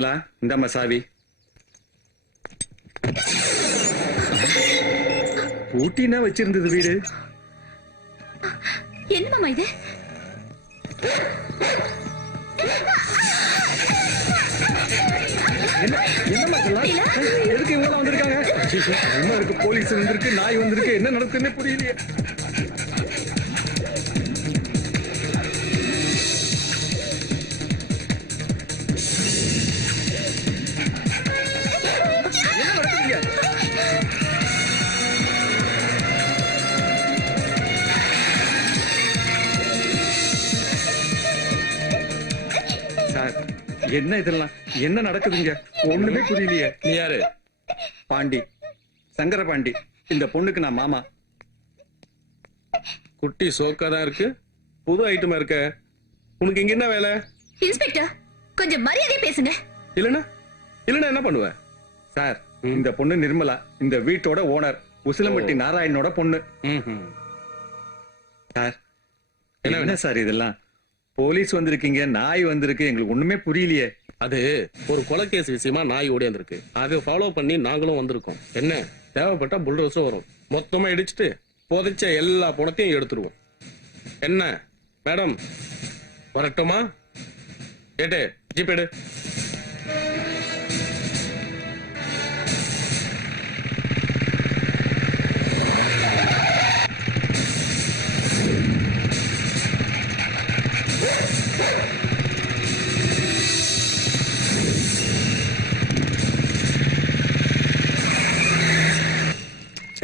நிர்மலா இந்தாம்மா சாவி. ஊட்டினா வச்சிருந்தது வீடு? என்ன மாமா இது? என்ன என்னம்மா இதெல்லாம்? எதுக்கு இவங்க வந்திருக்காங்க? என்ன இருக்கு போலீஸ் வந்திருக்கு நாய் வந்திருக்கு என்ன நடக்குதுன்னு புரியலையே. என்ன இதெல்லாம்? என்ன நடக்குதுங்க? ஒண்ணுமே புரியலையே. நீ யாரு? பாண்டி. சங்கர பாண்டி. இந்த பொண்ணுக்கு நான் மாமா. குட்டி சோக்கா தான் இருக்கு. புது ஐட்டமா இருக்க. உனக்கு இங்க என்ன வேலை? இன்ஸ்பெக்டர் கொஞ்சம் மரியாதையா பேசுங்க. இல்லனா இல்லனா என்ன பண்ணுவ? சார் இந்த பொண்ணு நிர்மலா. இந்த வீட்டோட ஓனர். உசிலம்பட்டி நாராயணனோட பொண்ணு. சார் என்ன என்ன சார் இதெல்லாம்? போலீஸ் வந்திருக்கீங்க நாய் வந்திருக்கு எங்களுக்கு ஒண்ணுமே புரியலையே. அது ஒரு கொலைகேஸ் விஷயமா நாய் ஓடியாந்துருக்கு அதை ஃபாலோ பண்ணி நாங்களும் வந்திருக்கோம். என்ன? தேவைப்பட்டா புல்டோஸும் வரும். மொத்தமா இடிச்சிட்டு புதைச்ச எல்லா பணத்தையும் எடுத்துருவோம். என்ன? மேடம் வரட்டுமா? கேட்டு ஜிபேடு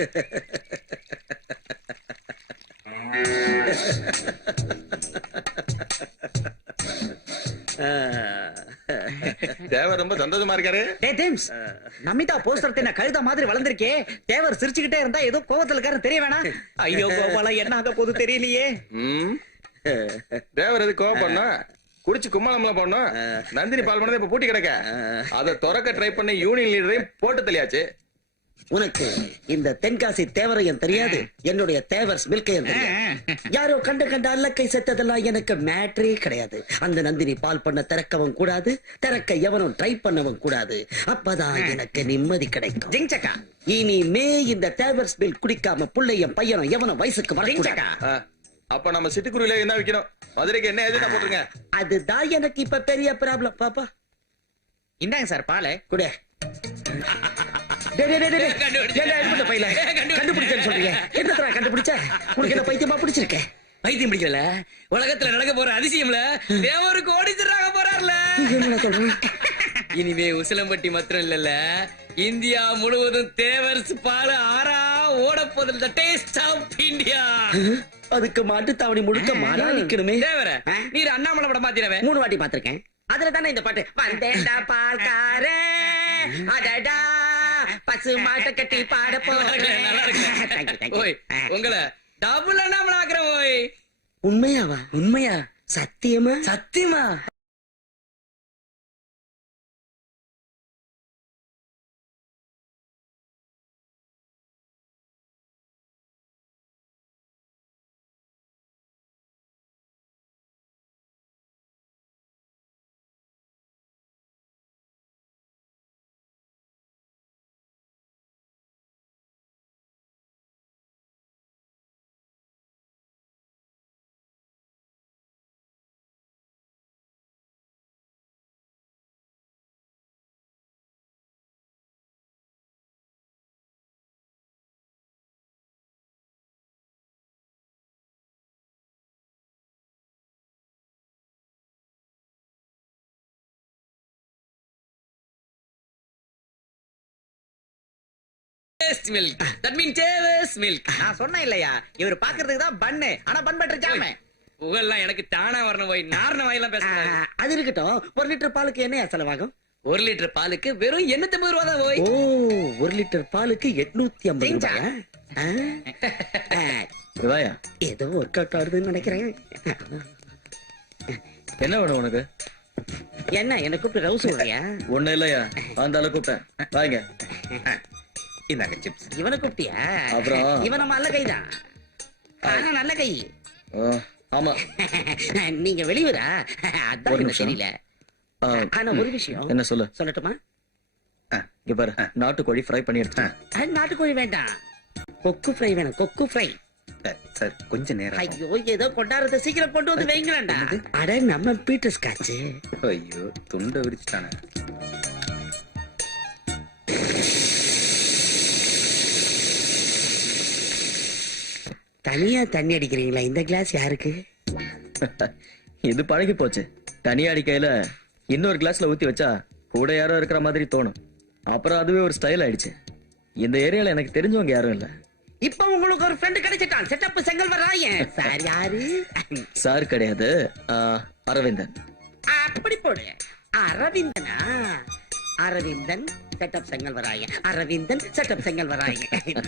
எடு தேவை ரொம்ப சந்தோஷமா இருக்காரு. டே டேம்ஸ் நமிதா போஸ்டர் தின்ன கழுத மாதிரி வளர்ந்திருக்கே. தேவர் சிரிச்சுக்கிட்டே இருந்தா ஏதோ கோவத்துல இருக்காரு தெரிய வேணாம். ஐயோ கோபாலா என்ன ஆக போது தெரியலையே. தேவர் எது கோவப்படணும் குடிச்சு கும்மாளம்லாம் பண்ணோம் நந்தினி பால் பண்ணதை இப்ப பூட்டி கிடக்க. அதை திறக்க ட்ரை பண்ண யூனியன் லீடரையும் போட்டு தெரியாச்சு உனக்கு இந்த தென்காசி தேவரையும் தெரியாது? என்னுடைய தேவர் மில்கையும் தெரியாது. யாரோ கண்ட கண்ட அல்லக்கை செத்ததெல்லாம் எனக்கு மேட்ரே கிடையாது. அந்த நந்தினி பால் பண்ண திறக்கவும் கூடாது திறக்க எவனும் ட்ரை பண்ணவும் கூடாது. அப்பதான் எனக்கு நிம்மதி கிடைக்கும். ஜிங்சக்கா இனிமே இந்த தேவர்ஸ் மில் குடிக்காம புள்ளையும் பையனும் எவனும் வயசுக்கு ஆ, அப்ப நம்ம சிட்டுக்குருவில என்ன வைக்கணும்? மதுரைக்கு என்ன ஏஜெண்டா போட்டுருங்க? அதுதான் எனக்கு இப்ப பெரிய ப்ராப்ளம் பாப்பா. இந்தாங்க சார் பாலு. குடு. டேய், டேய், டேய், டேய். ஏன்டா இது பண்ண பையல? கண்டுபிடிச்சேன்னு சொல்றீங்க. என்னத்தடா கண்டுபிடிச்ச? உனக்கு என்ன பைத்தியமா பிடிச்சிருக்கேன் பைத்தியம் பிடிக்கல. உலகத்துல நடக்க போற அதிசயம்ல தேவரு போறாருல. சொல்றேன் இனிமே உசிலம்பட்டி மாத்திரம் இல்லல்ல. இந்தியா முழுவதும் தேவர்ஸ் பால் ஆறா ஓட போதில் டேஸ்ட் ஆஃப் இந்தியா அதுக்கு மாட்டு தாவணி முழுக்க மாடா நிக்கணுமே. தேவர நீர் அண்ணாமலை படம் பாத்திரவே மூணு வாட்டி பாத்திருக்கேன் அதுல தானே இந்த பாட்டு? வந்தேன்டா பால்காரே. அடடா. பசு மாட்டை கட்டி பாட போறேன். உங்களை டபுள் ஆக்குறேன் ஓய். உண்மையாவா? உண்மையா? சத்தியமா? சத்தியமா? Taste milk that mean Davis milk நான் சொன்னேன் இல்லையா? இவர் பாக்குறதுக்கு தான் பண்ணு ஆனா பன் பட்டர் ஜாம புகழ்லாம் எனக்கு தானா வரணும் போய். நாரண வாயெல்லாம் ஆ, பேசுறாங்க அது இருக்கட்டும். ஒரு லிட்டர் பாலுக்கு என்ன செலவாகும்? ஒரு லிட்டர் பாலுக்கு வெறும் எண்ணூத்தி ஐம்பது ரூபா தான் போய் ஓ ஒரு லிட்டர் பாலுக்கு எட்நூத்தி ஐம்பது ரூபாயா? ஏதோ ஒர்க் அவுட் ஆகுதுன்னு நினைக்கிறேன். என்ன வேணும் உனக்கு? என்ன என்ன கூப்பிட்டு ரவுஸ் விடுறியா ஒண்ணு இல்லையா? அந்த அளவு கூப்பிட்டேன். வாங்க. இந்தாங்க சிப்ஸ் இவனை கூப்பிட்டியா? அப்புறம்? இவன் நம்ம நல்ல கைதான் ஆனா நல்ல கை. ஆமா. நீங்க வெளியூரா? அதான் எனக்கு. தெரியல. ஆனா ஒரு விஷயம். என்ன சொல்லு? சொல்லட்டுமா? இங்க பாரு. நாட்டுக்கோழி ஃப்ரை பண்ணி எடுத்து அஹ், நாட்டுக்கோழி வேண்டாம். கொக்கு ஃப்ரை வேணும். கொக்கு ஃப்ரை சார் கொஞ்சம் நேரம் ஐயோ ஏதோ கொண்டாடுறத சீக்கிரம் கொண்டு வந்து வைங்களேன்டா அட நம்ம பீட்டர் ஸ்காட்ச் ஐயோ துண்டை விரிச்சுட்டானே. தனியா தண்ணி அடிக்கிறீங்களா? இந்த கிளாஸ் யாருக்கு? இது பழகி போச்சு. தனி அடிக்கையில இன்னொரு கிளாஸ்ல ஊத்தி வச்சா கூட யாரோ இருக்கிற மாதிரி தோணும். அப்புறம் அதுவே ஒரு ஸ்டைல் ஆயிடுச்சு. இந்த ஏரியால எனக்கு தெரிஞ்சவங்க யாரும் இல்ல. இப்ப உங்களுக்கு ஒரு ஃப்ரெண்ட் கிடைச்சிட்டான். செட்டப் செங்கல்வராயன் சார் யாரு? சார் கிடையாது. அரவிந்தன். அப்படி போடு. அரவிந்தனா? அரவிந்தன் செட்டப் செங்கல்வராயன் அரவிந்தன் செட்டப் செங்கல்வராயன்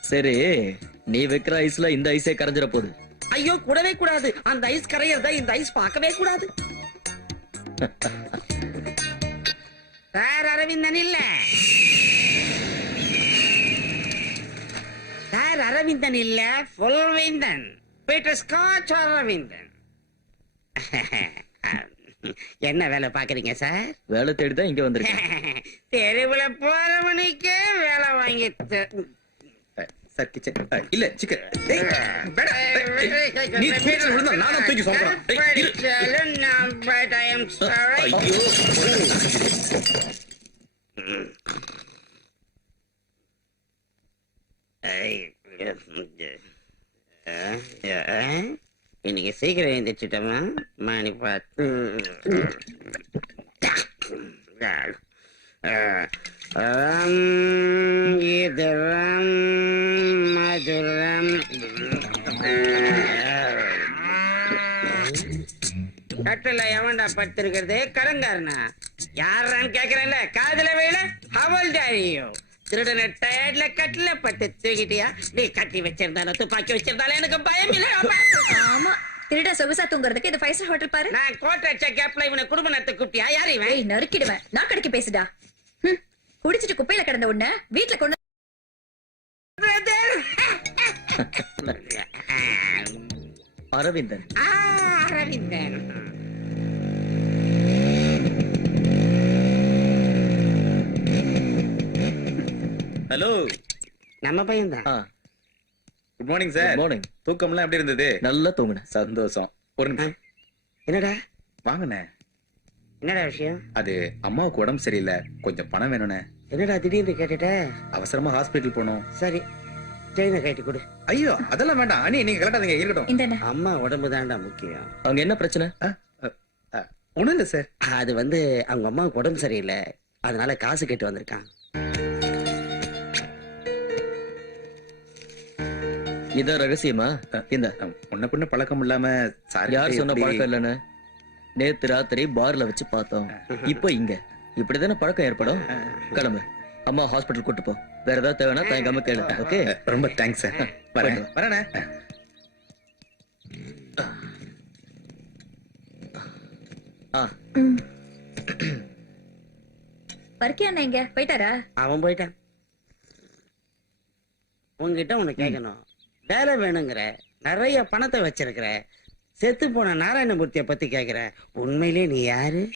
சரி. நீ வைக்கிற ஐஸ்ல இந்த ஐஸே கரைஞ்சிட போகுது ஐயோ கூடவே கூடாது. அந்த ஐஸ் கரையறத இந்த ஐஸ் பார்க்கவே கூடாது. சார் அரவிந்தன் இல்ல. சார் அரவிந்தன் இல்ல புல்வேந்தன் பீட்டர் ஸ்காட்ச் அரவிந்தன்? என்ன வேலை பாக்குறீங்க சார் வேலை தேடி தான் இங்க வந்திருக்கேன். தெருவுல போறவனுக்கே வேலை வாங்கி த- சார் கிச்சன் இல்ல சிக்கன் நீ தூக்கி விழுந்தா தூக்கி நான் அஹ், அஹ், இன்னைக்கு சீக்கிரம் எழுந்திரிச்சிட்டோமா மணி பார்த்து இதரம் கட்டில எவன்டா படுத்திருக்கிறது? கடங்காரனா யாரான்னு கேக்குறேன்ல? காதுல வேல ஹவல்தாரியோ திருடன டயர்ட்ல கட்டில பட்டு தூக்கிட்டியா? நீ கட்டி வச்சிருந்தாலும் துப்பாக்கி வச்சிருந்தாலும் எனக்கு பயம் இல்ல ஆமா. திருட சொகுசா தூங்குறதுக்கு இது ஃபைவ் ஸ்டார் ஹோட்டல் பாரு. நான் கோட்டை அடிச்ச கேப்ல இவனை குடும்ப நடத்த கூப்பிட்டியா? யாரு இவன்? ஏய் நறுக்கிடுவேன். நான் கடைக்கு பேசுடா. ஹம், குடிச்சிட்டு குப்பையில கிடந்த உன்ன வீட்ல கொண்டு அரவிந்தன். ஆ, அரவிந்தன். ஹலோ நம்ம பையன்தான். ஆ. குட் மார்னிங் சார் மார்னிங் தூக்கம்லாம் எப்படி இருந்தது? நல்லா தூங்குனேன் சந்தோஷம். ஒரு நிமிஷம். என்னடா? வாங்கண்ணே. என்னடா விஷயம்? அது அம்மாவுக்கு உடம்பு சரியில்லை. கொஞ்சம் பணம் வேணும்ண்ணே. என்னடா திடீர்னு கேட்டுட்ட? அவசரமா ஹாஸ்பிட்டல் போகணும். சரி. செயினை கட்டி கொடு. ஐயோ அதெல்லாம் வேண்டாம். அண்ணி நீங்க கரெக்டாக இருக்கட்டும். இந்த அம்மா உடம்பு தான்டா முக்கியம். அங்க என்ன பிரச்சனை? ஒண்ணும் இல்ல சார் அது வந்து அவங்க அம்மாவுக்கு உடம்பு சரியில்லை. அதனால காசு கேட்டு வந்திருக்கான். இதான் ரகசியமா? இந்த. முன்ன பின்ன பழக்கம் இல்லாம சார் யார் சொன்ன பழக்கம் இல்லைன்னு? நேத்து ராத்திரி பார்ல வச்சு பார்த்தோம். இப்போ இங்க. இப்படிதானே பழக்கம் ஏற்படும்? கிளம்பு. அம்மா ஹாஸ்பிட்டல் கூட்டு போ. வேற ஏதாவது தேவைன்னா தயங்காம கேளு. ஓகே ரொம்ப தேங்க்ஸ் சார் வரேன். வரேண்ணே ஆ பருக்கி அண்ணா எங்க போயிட்டாரா? அவன் போயிட்டான். உன்கிட்ட உன்னை கேட்கணும் வேலை வேணுங்கிற நிறைய பணத்தை வச்சிருக்கிற செத்து போன நாராயணமூர்த்தியை பத்தி கேக்குற. உண்மையிலே நீ யாரு?